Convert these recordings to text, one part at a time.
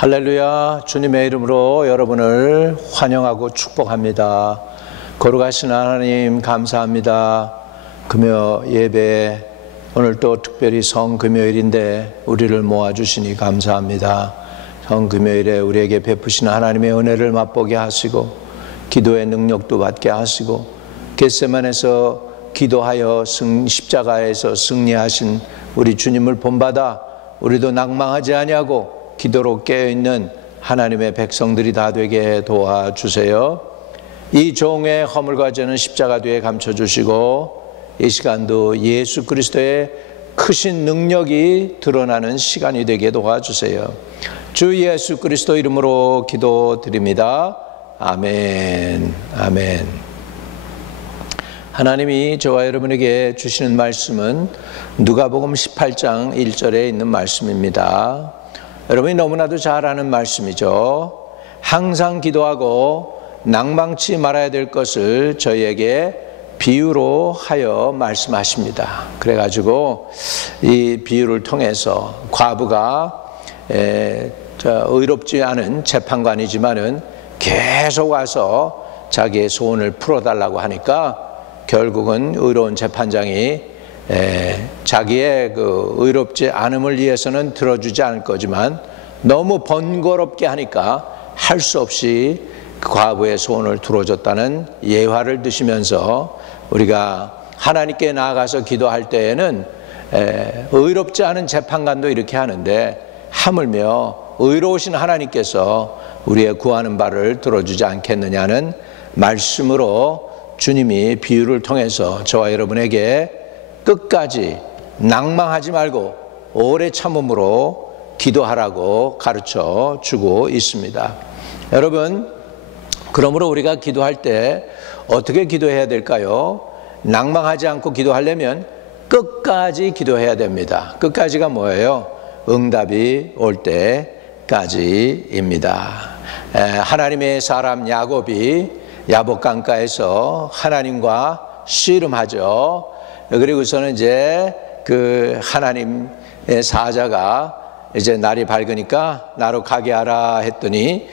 할렐루야. 주님의 이름으로 여러분을 환영하고 축복합니다. 거룩하신 하나님 감사합니다. 금요 예배 오늘 또 특별히 성금요일인데 우리를 모아주시니 감사합니다. 성금요일에 우리에게 베푸신 하나님의 은혜를 맛보게 하시고 기도의 능력도 받게 하시고 겟세마네에서 기도하여 십자가에서 승리하신 우리 주님을 본받아 우리도 낭망하지 아니하고 기도로 깨어있는 하나님의 백성들이 다 되게 도와주세요. 이 종의 허물과 죄는 십자가 뒤에 감춰주시고 이 시간도 예수 그리스도의 크신 능력이 드러나는 시간이 되게 도와주세요. 주 예수 그리스도 이름으로 기도드립니다. 아멘. 아멘. 하나님이 저와 여러분에게 주시는 말씀은 누가복음 18장 1절에 있는 말씀입니다. 여러분이 너무나도 잘 아는 말씀이죠. 항상 기도하고 낭망치 말아야 될 것을 저희에게 비유로 하여 말씀하십니다. 그래가지고 이 비유를 통해서 과부가 의롭지 않은 재판관이지만은 계속 와서 자기의 소원을 풀어달라고 하니까 결국은 의로운 재판장이 자기의 그 의롭지 않음을 위해서는 들어주지 않을 거지만 너무 번거롭게 하니까 할 수 없이 그 과부의 소원을 들어줬다는 예화를 드시면서 우리가 하나님께 나아가서 기도할 때에는 의롭지 않은 재판관도 이렇게 하는데 하물며 의로우신 하나님께서 우리의 구하는 바를 들어주지 않겠느냐는 말씀으로 주님이 비유를 통해서 저와 여러분에게 끝까지 낭망하지 말고 오래 참음으로 기도하라고 가르쳐 주고 있습니다. 여러분, 그러므로 우리가 기도할 때 어떻게 기도해야 될까요? 낭망하지 않고 기도하려면 끝까지 기도해야 됩니다. 끝까지가 뭐예요? 응답이 올 때까지입니다. 하나님의 사람 야곱이 야복강가에서 하나님과 씨름하죠. 그리고서는 이제 그 하나님의 사자가 이제 날이 밝으니까 나로 가게 하라 했더니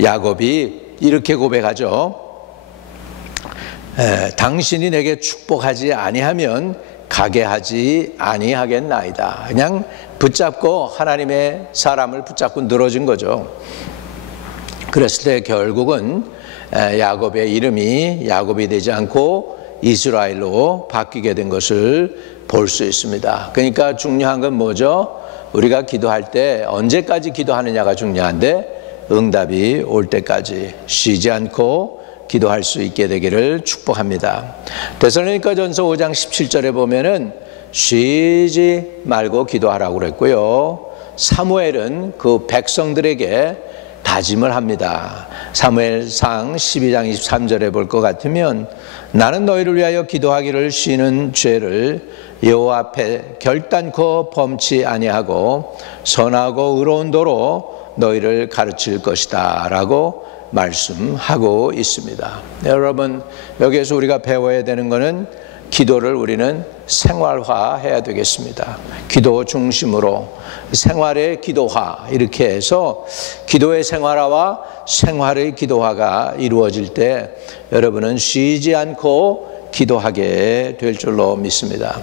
야곱이 이렇게 고백하죠. 당신이 내게 축복하지 아니하면 가게 하지 아니하겠나이다. 그냥 붙잡고 하나님의 사람을 붙잡고 늘어진 거죠. 그랬을 때 결국은 야곱의 이름이 야곱이 되지 않고 이스라엘로 바뀌게 된 것을 볼 수 있습니다. 그러니까 중요한 건 뭐죠? 우리가 기도할 때 언제까지 기도하느냐가 중요한데 응답이 올 때까지 쉬지 않고 기도할 수 있게 되기를 축복합니다. 데살로니가전서 5장 17절에 보면은 쉬지 말고 기도하라고 그랬고요. 사무엘은 그 백성들에게 다짐을 합니다. 사무엘상 12장 23절에 볼 것 같으면 나는 너희를 위하여 기도하기를 쉬는 죄를 여호와 앞에 결단코 범치 아니하고 선하고 의로운 도로 너희를 가르칠 것이다 라고 말씀하고 있습니다. 여러분, 여기에서 우리가 배워야 되는 것은 기도를 우리는 생활화해야 되겠습니다. 기도 중심으로 생활의 기도화 이렇게 해서 기도의 생활화와 생활의 기도화가 이루어질 때 여러분은 쉬지 않고 기도하게 될 줄로 믿습니다.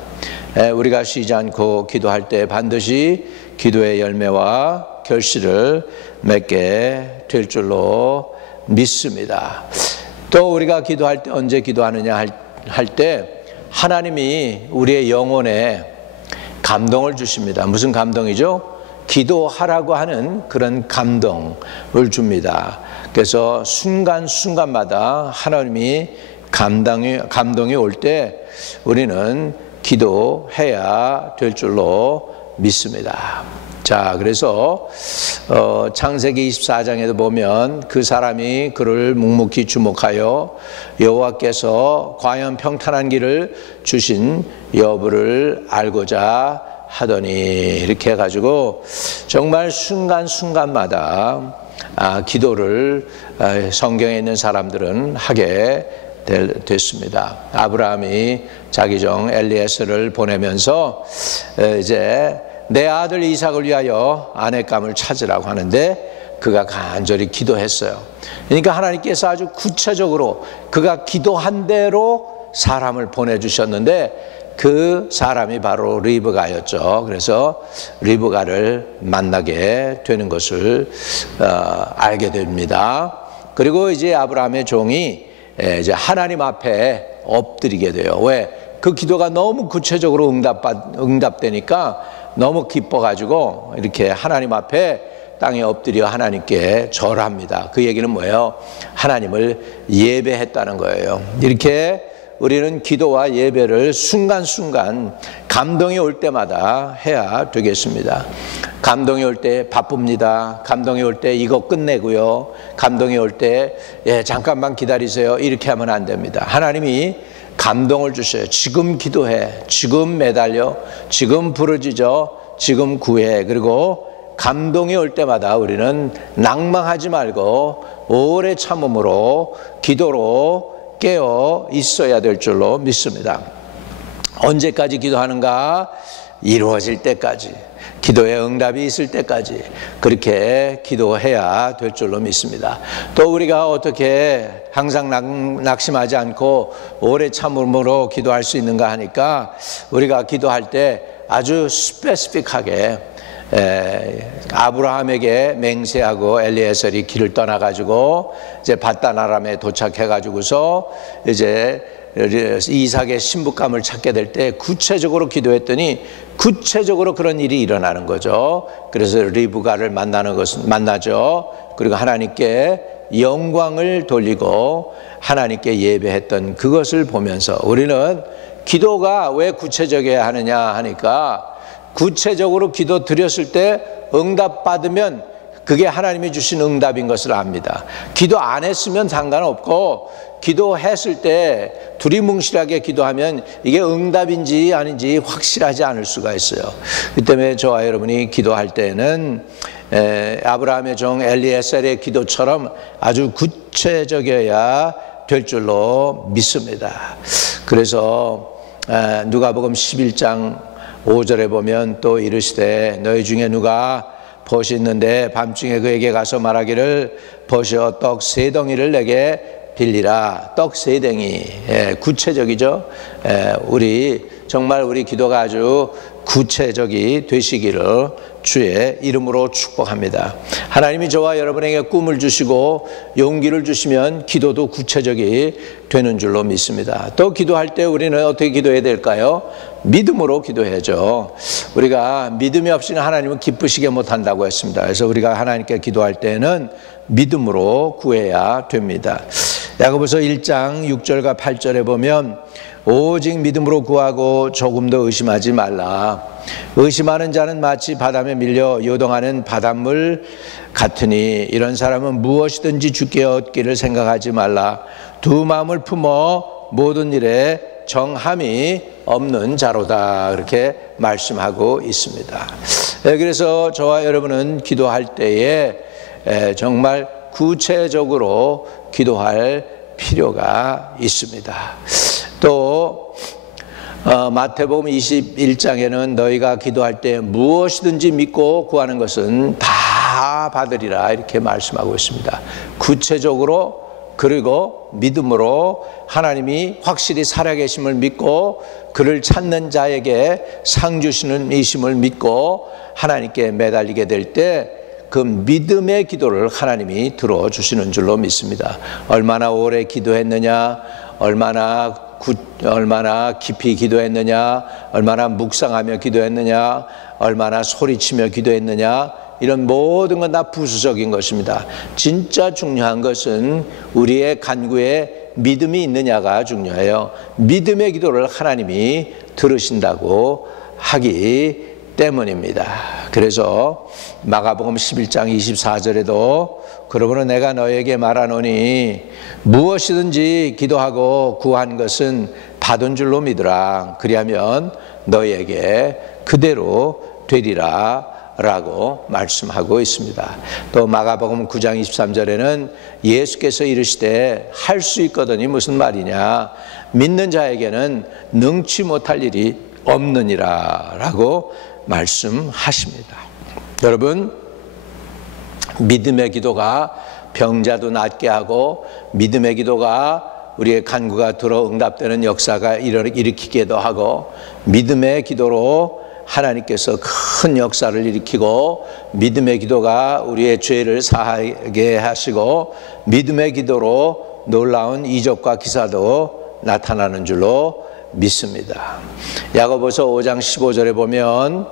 우리가 쉬지 않고 기도할 때 반드시 기도의 열매와 결실을 맺게 될 줄로 믿습니다. 또 우리가 기도할 때 언제 기도하느냐 할 때 하나님이 우리의 영혼에 감동을 주십니다. 무슨 감동이죠? 기도하라고 하는 그런 감동을 줍니다. 그래서 순간순간마다 하나님이 감동이 올 때 우리는 기도해야 될 줄로 믿습니다. 자, 그래서 창세기 24장에도 보면 그 사람이 그를 묵묵히 주목하여 여호와께서 과연 평탄한 길을 주신 여부를 알고자 하더니 이렇게 해가지고 정말 순간순간마다 기도를 성경에 있는 사람들은 하게 됐습니다. 아브라함이 자기 종 엘리에셀을 보내면서 이제 내 아들 이삭을 위하여 아내감을 찾으라고 하는데 그가 간절히 기도했어요. 그러니까 하나님께서 아주 구체적으로 그가 기도한 대로 사람을 보내주셨는데 그 사람이 바로 리브가였죠. 그래서 리브가를 만나게 되는 것을 알게 됩니다. 그리고 이제 아브라함의 종이 이제 하나님 앞에 엎드리게 돼요. 왜? 그 기도가 너무 구체적으로 응답되니까 너무 기뻐가지고 이렇게 하나님 앞에 땅에 엎드려 하나님께 절합니다. 그 얘기는 뭐예요? 하나님을 예배했다는 거예요. 이렇게 우리는 기도와 예배를 순간순간 감동이 올 때마다 해야 되겠습니다. 감동이 올 때 바쁩니다. 감동이 올 때 이거 끝내고요. 감동이 올 때 잠깐만 기다리세요. 이렇게 하면 안 됩니다. 하나님이 감동을 주셔요. 지금 기도해. 지금 매달려. 지금 부르짖어. 지금 구해. 그리고 감동이 올 때마다 우리는 낭망하지 말고 오래 참음으로 기도로 깨어 있어야 될 줄로 믿습니다. 언제까지 기도하는가? 이루어질 때까지, 기도의 응답이 있을 때까지 그렇게 기도해야 될 줄로 믿습니다. 또 우리가 어떻게 항상 낙심하지 않고 오래 참음으로 기도할 수 있는가 하니까 우리가 기도할 때 아주 스페시픽하게 아브라함에게 맹세하고 엘리에셀이 길을 떠나가지고 이제 밧단 아람에 도착해가지고서 이제 이삭의 신부감을 찾게 될 때 구체적으로 기도했더니 구체적으로 그런 일이 일어나는 거죠. 그래서 리브가를 만나죠. 그리고 하나님께 영광을 돌리고 하나님께 예배했던 그것을 보면서 우리는 기도가 왜 구체적이어야 하느냐 하니까 구체적으로 기도 드렸을 때 응답받으면 그게 하나님이 주신 응답인 것을 압니다. 기도 안 했으면 상관없고 기도했을 때 두리뭉실하게 기도하면 이게 응답인지 아닌지 확실하지 않을 수가 있어요. 그 때문에 저와 여러분이 기도할 때는 아브라함의 종 엘리에셀의 기도처럼 아주 구체적이어야 될 줄로 믿습니다. 그래서 누가복음 11장 5절에 보면 또 이르시되 너희 중에 누가 벗이 있는데 밤중에 그에게 가서 말하기를 벗이여 떡 세 덩이를 내게 빌리라. 떡 세 덩이. 구체적이죠. 우리 정말 우리 기도가 아주 구체적이 되시기를 주의 이름으로 축복합니다. 하나님이 저와 여러분에게 꿈을 주시고 용기를 주시면 기도도 구체적이 되는 줄로 믿습니다. 또 기도할 때 우리는 어떻게 기도해야 될까요? 믿음으로 기도해야죠. 우리가 믿음이 없이는 하나님은 기쁘시게 못한다고 했습니다. 그래서 우리가 하나님께 기도할 때는 믿음으로 구해야 됩니다. 야고보서 1장 6절과 8절에 보면 오직 믿음으로 구하고 조금도 의심하지 말라. 의심하는 자는 마치 바람에 밀려 요동하는 바닷물 같으니 이런 사람은 무엇이든지 주께 얻기를 생각하지 말라. 두 마음을 품어 모든 일에 정함이 없는 자로다. 그렇게 말씀하고 있습니다. 그래서 저와 여러분은 기도할 때에 정말 구체적으로 기도할 필요가 있습니다. 또 마태복음 21장에는 너희가 기도할 때 무엇이든지 믿고 구하는 것은 다 받으리라 이렇게 말씀하고 있습니다. 구체적으로 그리고 믿음으로 하나님이 확실히 살아계심을 믿고 그를 찾는 자에게 상 주시는 이심을 믿고 하나님께 매달리게 될 때 그 믿음의 기도를 하나님이 들어주시는 줄로 믿습니다. 얼마나 오래 기도했느냐, 얼마나 깊이 기도했느냐, 얼마나 묵상하며 기도했느냐, 얼마나 소리치며 기도했느냐, 이런 모든 건 다 부수적인 것입니다. 진짜 중요한 것은 우리의 간구에 믿음이 있느냐가 중요해요. 믿음의 기도를 하나님이 들으신다고 하기 때문입니다. 그래서 마가복음 11장 24절에도 그러므로 내가 너에게 말하노니 무엇이든지 기도하고 구한 것은 받은 줄로 믿으라. 그리하면 너에게 그대로 되리라 라고 말씀하고 있습니다. 또 마가복음 9장 23절에는 예수께서 이르시되 할 수 있거든이 무슨 말이냐, 믿는 자에게는 능치 못할 일이 없느니라 라고 말씀하십니다. 여러분, 믿음의 기도가 병자도 낫게 하고 믿음의 기도가 우리의 간구가 들어 응답되는 역사가 일으키기도 하고 믿음의 기도로 하나님께서 큰 역사를 일으키고 믿음의 기도가 우리의 죄를 사하게 하시고 믿음의 기도로 놀라운 이적과 기사도 나타나는 줄로 믿습니다. 야고보서 5장 15절에 보면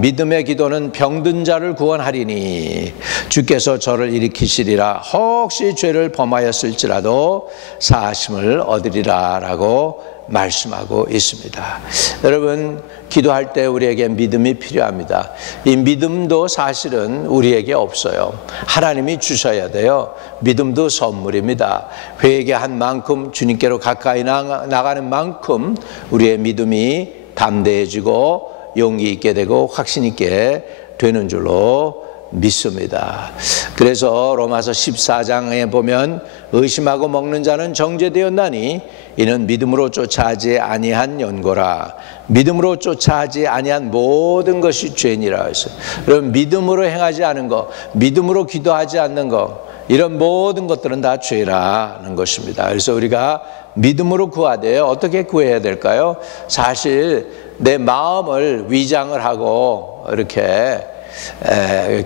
믿음의 기도는 병든 자를 구원하리니 주께서 저를 일으키시리라 혹시 죄를 범하였을지라도 사하심을 얻으리라 라고 말씀하고 있습니다. 여러분, 기도할 때 우리에게 믿음이 필요합니다. 이 믿음도 사실은 우리에게 없어요. 하나님이 주셔야 돼요. 믿음도 선물입니다. 회개한 만큼, 주님께로 가까이 나가는 만큼 우리의 믿음이 담대해지고 용기 있게 되고 확신 있게 되는 줄로 믿습니다. 그래서 로마서 14장에 보면 의심하고 먹는 자는 정죄되었나니 이는 믿음으로 쫓아하지 아니한 연고라. 믿음으로 쫓아하지 아니한 모든 것이 죄니라 했어요. 그럼 믿음으로 행하지 않은 것, 믿음으로 기도하지 않는 것, 이런 모든 것들은 다 죄라는 것입니다. 그래서 우리가 믿음으로 구하되 어떻게 구해야 될까요? 사실 내 마음을 위장을 하고 이렇게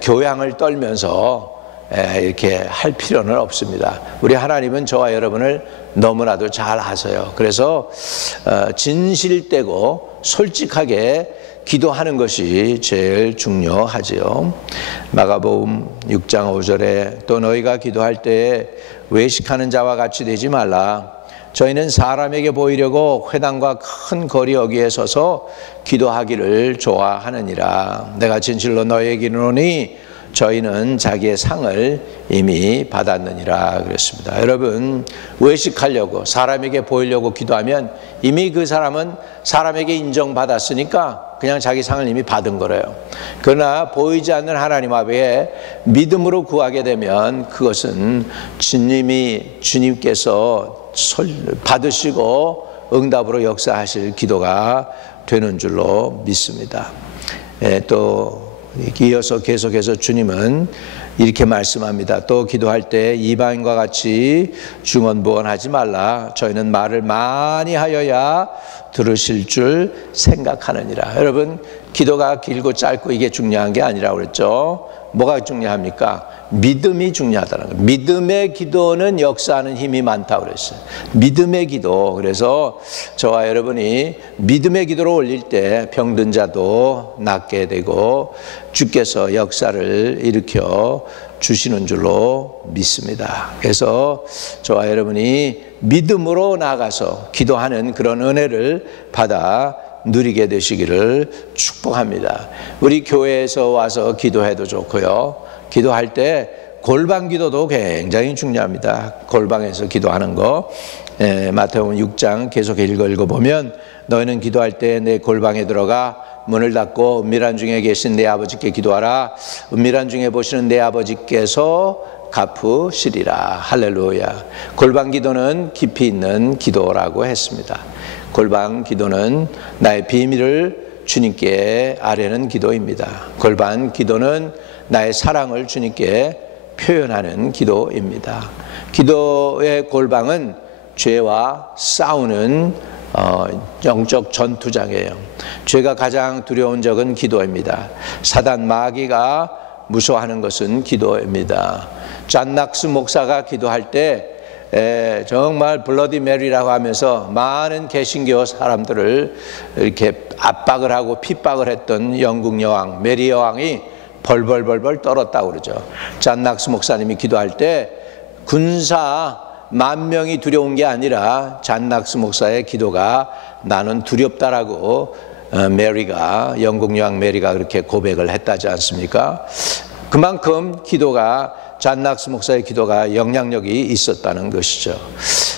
교양을 떨면서 이렇게 할 필요는 없습니다. 우리 하나님은 저와 여러분을 너무나도 잘 아세요. 그래서 진실되고 솔직하게 기도하는 것이 제일 중요하지요. 마가복음 6장 5절에 또 너희가 기도할 때에 외식하는 자와 같이 되지 말라. 저희는 사람에게 보이려고 회당과 큰 거리 여기에 서서 기도하기를 좋아하느니라. 내가 진실로 너희에게 이르노니 저희는 자기의 상을 이미 받았느니라 그랬습니다. 여러분, 외식하려고 사람에게 보이려고 기도하면 이미 그 사람은 사람에게 인정받았으니까 그냥 자기 상을 이미 받은 거래요. 그러나 보이지 않는 하나님 앞에 믿음으로 구하게 되면 그것은 주님께서 받으시고 응답으로 역사하실 기도가 되는 줄로 믿습니다. 또 이어서 계속해서 주님은 이렇게 말씀합니다. 또 기도할 때 이방인과 같이 중언부언하지 말라. 저희는 말을 많이 하여야 들으실 줄 생각하느니라. 여러분, 기도가 길고 짧고 이게 중요한 게 아니라고 그랬죠. 뭐가 중요합니까? 믿음이 중요하다는 거예요. 믿음의 기도는 역사하는 힘이 많다고 그랬어요. 믿음의 기도. 그래서 저와 여러분이 믿음의 기도로 올릴 때 병든 자도 낫게 되고 주께서 역사를 일으켜 주시는 줄로 믿습니다. 그래서 저와 여러분이 믿음으로 나아가서 기도하는 그런 은혜를 받아 누리게 되시기를 축복합니다. 우리 교회에서 와서 기도해도 좋고요. 기도할 때 골방 기도도 굉장히 중요합니다. 골방에서 기도하는 거. 마태복음 6장 계속 읽어보면 너희는 기도할 때 내 골방에 들어가 문을 닫고 은밀한 중에 계신 내 아버지께 기도하라. 은밀한 중에 보시는 내 아버지께서 갚으시리라. 할렐루야. 골방 기도는 깊이 있는 기도라고 했습니다. 골방 기도는 나의 비밀을 주님께 아뢰는 기도입니다. 골방 기도는 나의 사랑을 주님께 표현하는 기도입니다. 기도의 골방은 죄와 싸우는 영적 전투장이에요. 죄가 가장 두려운 적은 기도입니다. 사단 마귀가 무서워하는 것은 기도입니다. 존 낙스 목사가 기도할 때 정말 블러디 메리라고 하면서 많은 개신교 사람들을 이렇게 압박을 하고 핍박을 했던 영국 여왕 메리 여왕이 벌벌벌벌 떨었다고 그러죠. 존 낙스 목사님이 기도할 때 군사 10,000명이 두려운 게 아니라 존 낙스 목사의 기도가 나는 두렵다라고 영국 여왕 메리가 그렇게 고백을 했다지 않습니까? 그만큼 기도가 존 낙스 목사의 기도가 영향력이 있었다는 것이죠.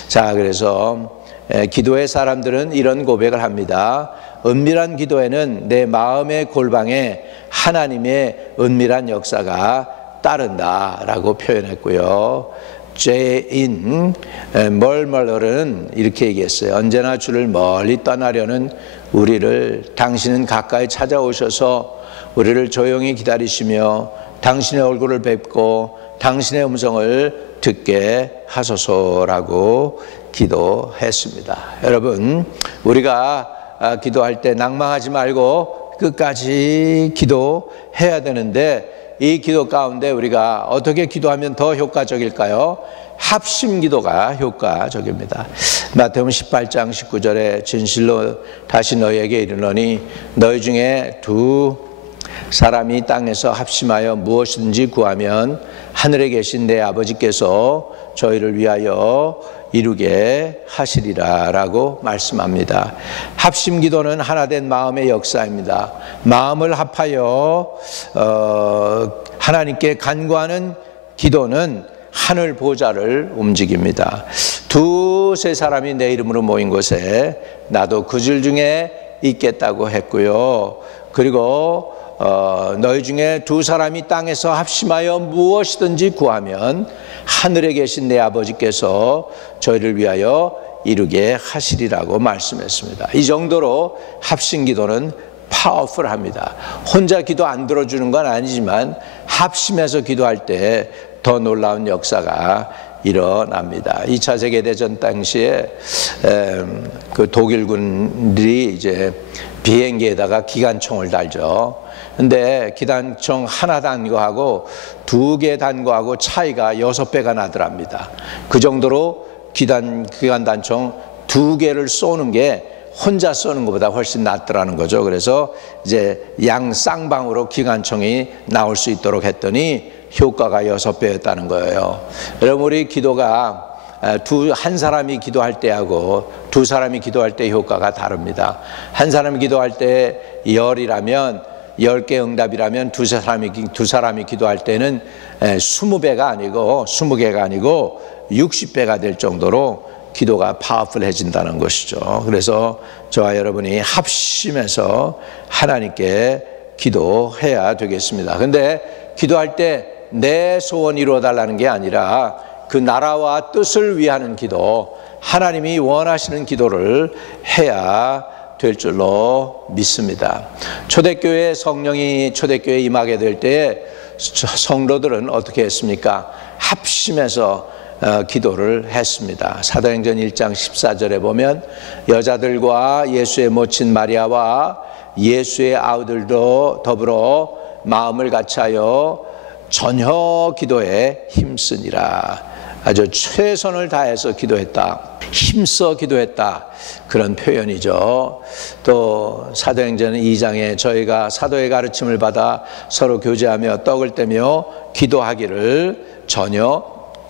자, 그래서 기도의 사람들은 이런 고백을 합니다. 은밀한 기도에는 내 마음의 골방에 하나님의 은밀한 역사가 따른다라고 표현했고요. 죄인 멀멀은 이렇게 얘기했어요. 언제나 주를 멀리 떠나려는 우리를 당신은 가까이 찾아오셔서 우리를 조용히 기다리시며 당신의 얼굴을 뵙고 당신의 음성을 듣게 하소서라고 기도했습니다. 여러분, 우리가 기도할 때 낭망하지 말고 끝까지 기도해야 되는데, 이 기도 가운데 우리가 어떻게 기도하면 더 효과적일까요? 합심 기도가 효과적입니다. 마태복음 18장 19절에 진실로 다시 너희에게 이르노니 너희 중에 두 사람이 땅에서 합심하여 무엇이든지 구하면 하늘에 계신 내 아버지께서 저희를 위하여 이루게 하시리라 라고 말씀합니다. 합심 기도는 하나된 마음의 역사입니다. 마음을 합하여 하나님께 간구하는 기도는 하늘 보좌를 움직입니다. 두세 사람이 내 이름으로 모인 곳에 나도 그 줄 중에 있겠다고 했고요. 그리고 너희 중에 두 사람이 땅에서 합심하여 무엇이든지 구하면 하늘에 계신 내 아버지께서 저희를 위하여 이루게 하시리라고 말씀했습니다. 이 정도로 합심 기도는 파워풀합니다. 혼자 기도 안 들어주는 건 아니지만 합심해서 기도할 때 더 놀라운 역사가 일어납니다. 2차 세계대전 당시에 그 독일군들이 이제 비행기에다가 기관총을 달죠. 근데 기관총 하나 단거하고 두 개 단거하고 차이가 6배가 나더랍니다. 그 정도로 기관단총 두 개를 쏘는 게 혼자 쏘는 것보다 훨씬 낫더라는 거죠. 그래서 이제 양 쌍방으로 기관총이 나올 수 있도록 했더니 효과가 6배였다는 거예요. 여러분, 우리 기도가 한 사람이 기도할 때하고 두 사람이 기도할 때 효과가 다릅니다. 한 사람이 기도할 때 10이라면 10개 응답이라면 두 사람이 기도할 때는 20배가 아니고 20개가 아니고 60배가 될 정도로 기도가 파워풀해진다는 것이죠. 그래서 저와 여러분이 합심해서 하나님께 기도해야 되겠습니다. 근데 기도할 때 내 소원 이루어달라는 게 아니라 그 나라와 뜻을 위하는 기도, 하나님이 원하시는 기도를 해야 될 줄로 믿습니다. 초대교회 성령이 초대교회에 임하게 될 때 성도들은 어떻게 했습니까? 합심해서 기도를 했습니다. 사도행전 1장 14절에 보면 여자들과 예수의 모친 마리아와 예수의 아우들도 더불어 마음을 같이하여 전혀 기도에 힘쓰니라. 아주 최선을 다해서 기도했다, 힘써 기도했다, 그런 표현이죠. 또 사도행전 2장에 저희가 사도의 가르침을 받아 서로 교제하며 떡을 떼며 기도하기를 전혀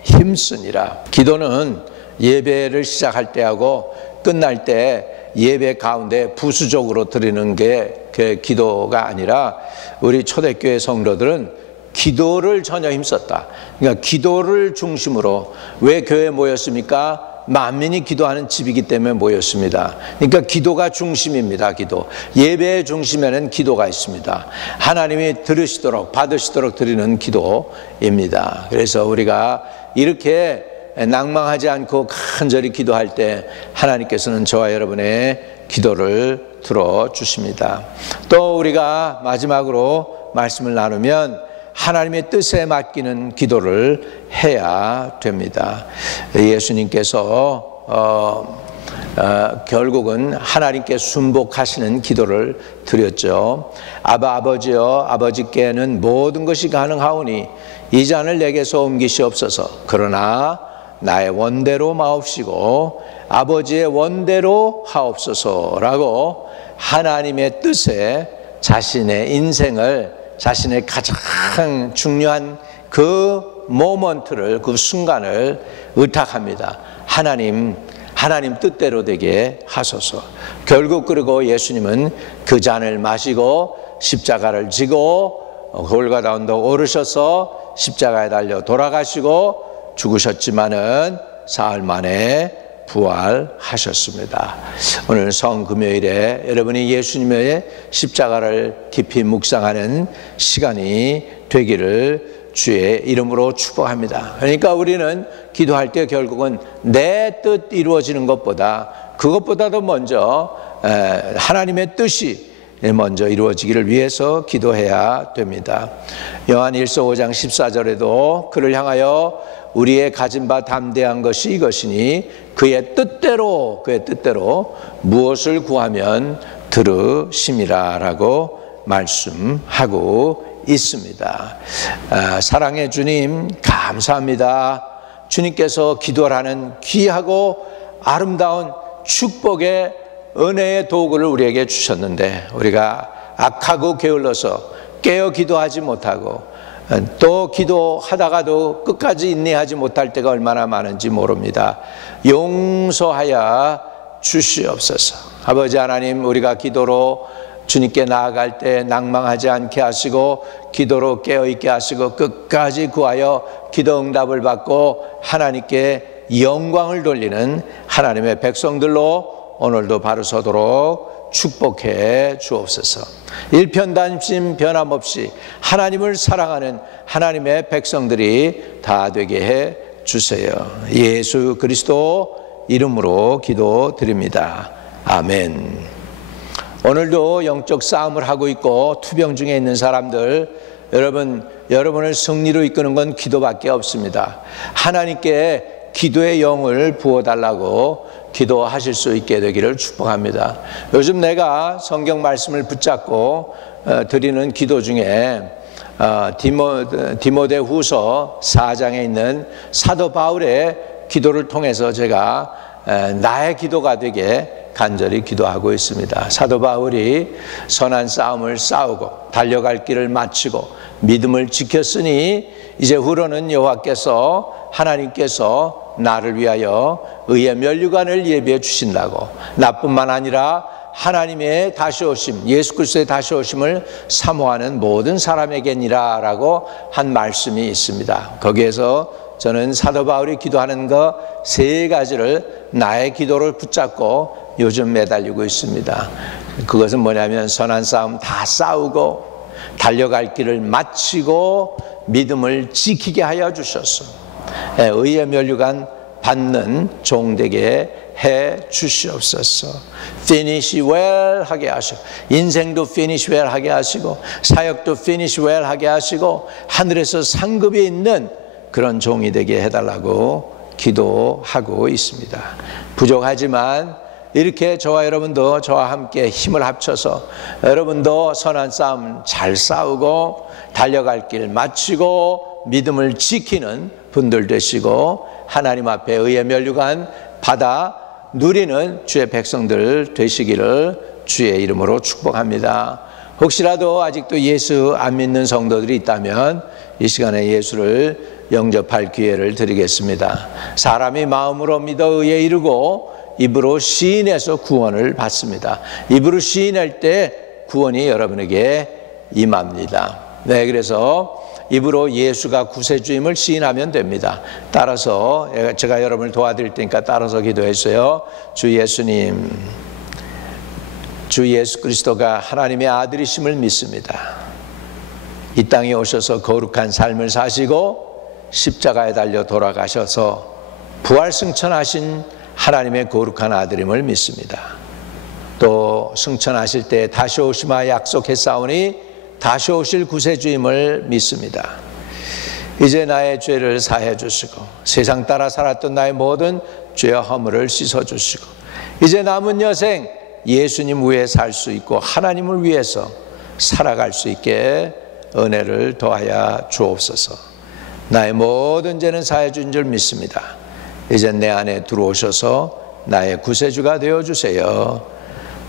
힘쓰니라. 기도는 예배를 시작할 때하고 끝날 때 예배 가운데 부수적으로 드리는 게 그 기도가 아니라, 우리 초대교회 성도들은 기도를 전혀 힘썼다. 그러니까 기도를 중심으로. 왜 교회에 모였습니까? 만민이 기도하는 집이기 때문에 모였습니다. 그러니까 기도가 중심입니다. 기도. 예배의 중심에는 기도가 있습니다. 하나님이 들으시도록 받으시도록 드리는 기도입니다. 그래서 우리가 이렇게 낭망하지 않고 간절히 기도할 때 하나님께서는 저와 여러분의 기도를 들어주십니다. 또 우리가 마지막으로 말씀을 나누면 하나님의 뜻에 맡기는 기도를 해야 됩니다. 예수님께서 결국은 하나님께 순복하시는 기도를 드렸죠. 아버지여, 아버지께는 모든 것이 가능하오니 이 잔을 내게서 옮기시옵소서. 그러나 나의 원대로 마옵시고 아버지의 원대로 하옵소서라고 하나님의 뜻에 자신의 인생을, 자신의 가장 중요한 그 모먼트를, 그 순간을 의탁합니다. 하나님 뜻대로 되게 하소서. 결국 그리고 예수님은 그 잔을 마시고 십자가를 지고 골고다 언덕 오르셔서 십자가에 달려 돌아가시고 죽으셨지만은 사흘 만에 부활하셨습니다. 오늘 성금요일에 여러분이 예수님의 십자가를 깊이 묵상하는 시간이 되기를 주의 이름으로 축복합니다. 그러니까 우리는 기도할 때 결국은 내 뜻 이루어지는 것보다, 그것보다도 먼저 하나님의 뜻이 먼저 이루어지기를 위해서 기도해야 됩니다. 요한일서 5장 14절에도 그를 향하여 우리의 가진 바 담대한 것이 이것이니 그의 뜻대로 무엇을 구하면 들으심이라 라고 말씀하고 있습니다. 사랑의 주님 감사합니다. 주님께서 기도라는 귀하고 아름다운 축복의 은혜의 도구를 우리에게 주셨는데 우리가 악하고 게을러서 깨어 기도하지 못하고 또 기도하다가도 끝까지 인내하지 못할 때가 얼마나 많은지 모릅니다. 용서하여 주시옵소서. 아버지 하나님, 우리가 기도로 주님께 나아갈 때 낭망하지 않게 하시고 기도로 깨어있게 하시고 끝까지 구하여 기도 응답을 받고 하나님께 영광을 돌리는 하나님의 백성들로 오늘도 바로 서도록 축복해 주옵소서. 일편단심 변함없이 하나님을 사랑하는 하나님의 백성들이 다 되게 해 주세요. 예수 그리스도 이름으로 기도드립니다. 아멘. 오늘도 영적 싸움을 하고 있고 투병 중에 있는 사람들, 여러분을 승리로 이끄는 건 기도밖에 없습니다. 하나님께 기도의 영을 부어달라고 기도하실 수 있게 되기를 축복합니다. 요즘 내가 성경 말씀을 붙잡고 드리는 기도 중에 디모데후서 4장에 있는 사도 바울의 기도를 통해서 제가 나의 기도가 되게 간절히 기도하고 있습니다. 사도 바울이 선한 싸움을 싸우고 달려갈 길을 마치고 믿음을 지켰으니 이제 후로는 여호와께서 하나님께서 나를 위하여 의의 면류관을 예비해 주신다고, 나뿐만 아니라 하나님의 다시 오심, 예수 그리스도의 다시 오심을 사모하는 모든 사람에게니라 라고 한 말씀이 있습니다. 거기에서 저는 사도 바울이 기도하는 거 3가지를 나의 기도를 붙잡고 요즘 매달리고 있습니다. 그것은 뭐냐면 선한 싸움 다 싸우고 달려갈 길을 마치고 믿음을 지키게 하여 주셔서 의의 면류관 받는 종 되게 해 주시옵소서. finish well 하게 하시고, 인생도 finish well 하게 하시고, 사역도 finish well 하게 하시고, 하늘에서 상급이 있는 그런 종이 되게 해달라고 기도하고 있습니다. 부족하지만 이렇게 저와 여러분도 저와 함께 힘을 합쳐서 여러분도 선한 싸움 잘 싸우고 달려갈 길 마치고 믿음을 지키는 분들 되시고 하나님 앞에 의의 면류관 받아 누리는 주의 백성들 되시기를 주의 이름으로 축복합니다. 혹시라도 아직도 예수 안 믿는 성도들이 있다면 이 시간에 예수를 영접할 기회를 드리겠습니다. 사람이 마음으로 믿어 의에 이르고 입으로 시인해서 구원을 받습니다. 입으로 시인할 때 구원이 여러분에게 임합니다. 네, 그래서 입으로 예수가 구세주임을 시인하면 됩니다. 따라서 제가 여러분을 도와드릴 테니까 따라서 기도했어요. 주 예수님, 주 예수 그리스도가 하나님의 아들이심을 믿습니다. 이 땅에 오셔서 거룩한 삶을 사시고 십자가에 달려 돌아가셔서 부활 승천하신 하나님의 거룩한 아들임을 믿습니다. 또 승천하실 때 다시 오시마 약속했사오니 다시 오실 구세주임을 믿습니다. 이제 나의 죄를 사해 주시고 세상 따라 살았던 나의 모든 죄와 허물을 씻어 주시고 이제 남은 여생 예수님 위해 살 수 있고 하나님을 위해서 살아갈 수 있게 은혜를 더하여 주옵소서. 나의 모든 죄는 사해 준 줄 믿습니다. 이제 내 안에 들어오셔서 나의 구세주가 되어주세요.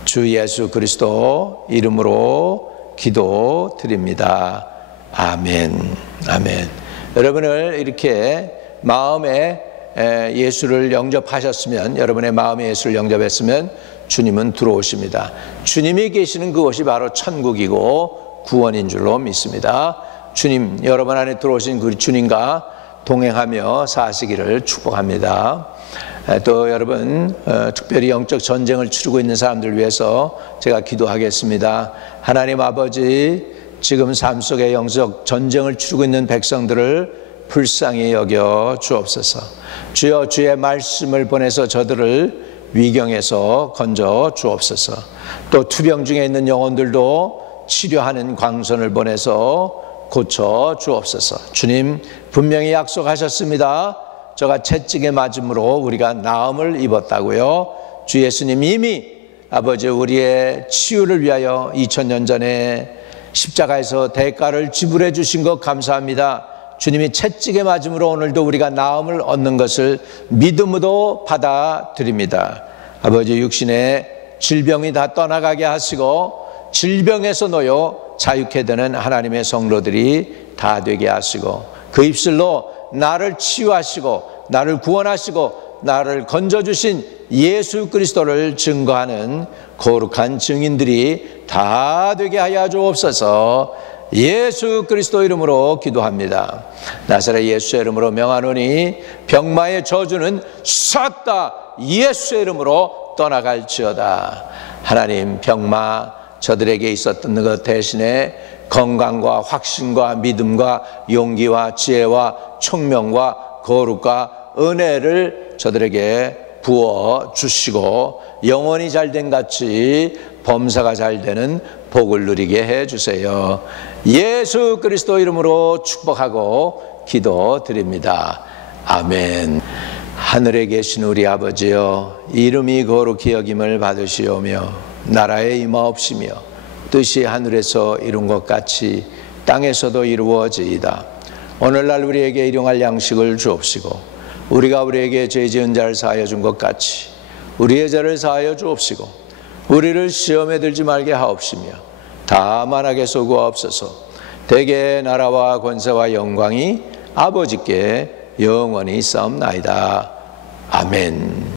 주 예수 그리스도 이름으로 기도드립니다. 아멘. 아멘. 여러분을 이렇게 마음에 예수를 영접하셨으면, 여러분의 마음에 예수를 영접했으면 주님은 들어오십니다. 주님이 계시는 그곳이 바로 천국이고 구원인 줄로 믿습니다. 주님, 여러분 안에 들어오신 그 주님과 동행하며 사시기를 축복합니다. 또 여러분 특별히 영적 전쟁을 치르고 있는 사람들 위해서 제가 기도하겠습니다. 하나님 아버지, 지금 삶 속에 영적 전쟁을 치르고 있는 백성들을 불쌍히 여겨 주옵소서. 주여, 주의 말씀을 보내서 저들을 위경에서 건져 주옵소서. 또 투병 중에 있는 영혼들도 치료하는 광선을 보내서 고쳐 주옵소서. 주님 분명히 약속하셨습니다. 저가 채찍에 맞음으로 우리가 나음을 입었다고요. 주 예수님 이미 아버지 우리의 치유를 위하여 2000년 전에 십자가에서 대가를 지불해 주신 것 감사합니다. 주님이 채찍에 맞음으로 오늘도 우리가 나음을 얻는 것을 믿음으로 받아들입니다. 아버지 육신의 질병이 다 떠나가게 하시고 질병에서 놓여 자유케 되는 하나님의 성도들이 다 되게 하시고 그 입술로 나를 치유하시고 나를 구원하시고 나를 건져주신 예수 그리스도를 증거하는 거룩한 증인들이 다 되게 하여 주옵소서. 예수 그리스도 이름으로 기도합니다. 나사렛 예수의 이름으로 명하노니 병마의 저주는 섰다. 예수의 이름으로 떠나갈지어다. 하나님 병마 저들에게 있었던 것 대신에 건강과 확신과 믿음과 용기와 지혜와 총명과 거룩과 은혜를 저들에게 부어 주시고 영혼이 잘된 같이 범사가 잘되는 복을 누리게 해주세요. 예수 그리스도 이름으로 축복하고 기도드립니다. 아멘. 하늘에 계신 우리 아버지여, 이름이 거룩히 여김을 받으시오며 나라에 임하옵시며 뜻이 하늘에서 이룬 것 같이 땅에서도 이루어지이다. 오늘날 우리에게 일용할 양식을 주옵시고 우리가 우리에게 죄 지은 자를 사하여 준 것 같이 우리의 죄를 사하여 주옵시고 우리를 시험에 들지 말게 하옵시며 다만 악에서 구하옵소서. 대개 나라와 권세와 영광이 아버지께 영원히 있사옵나이다. 아멘.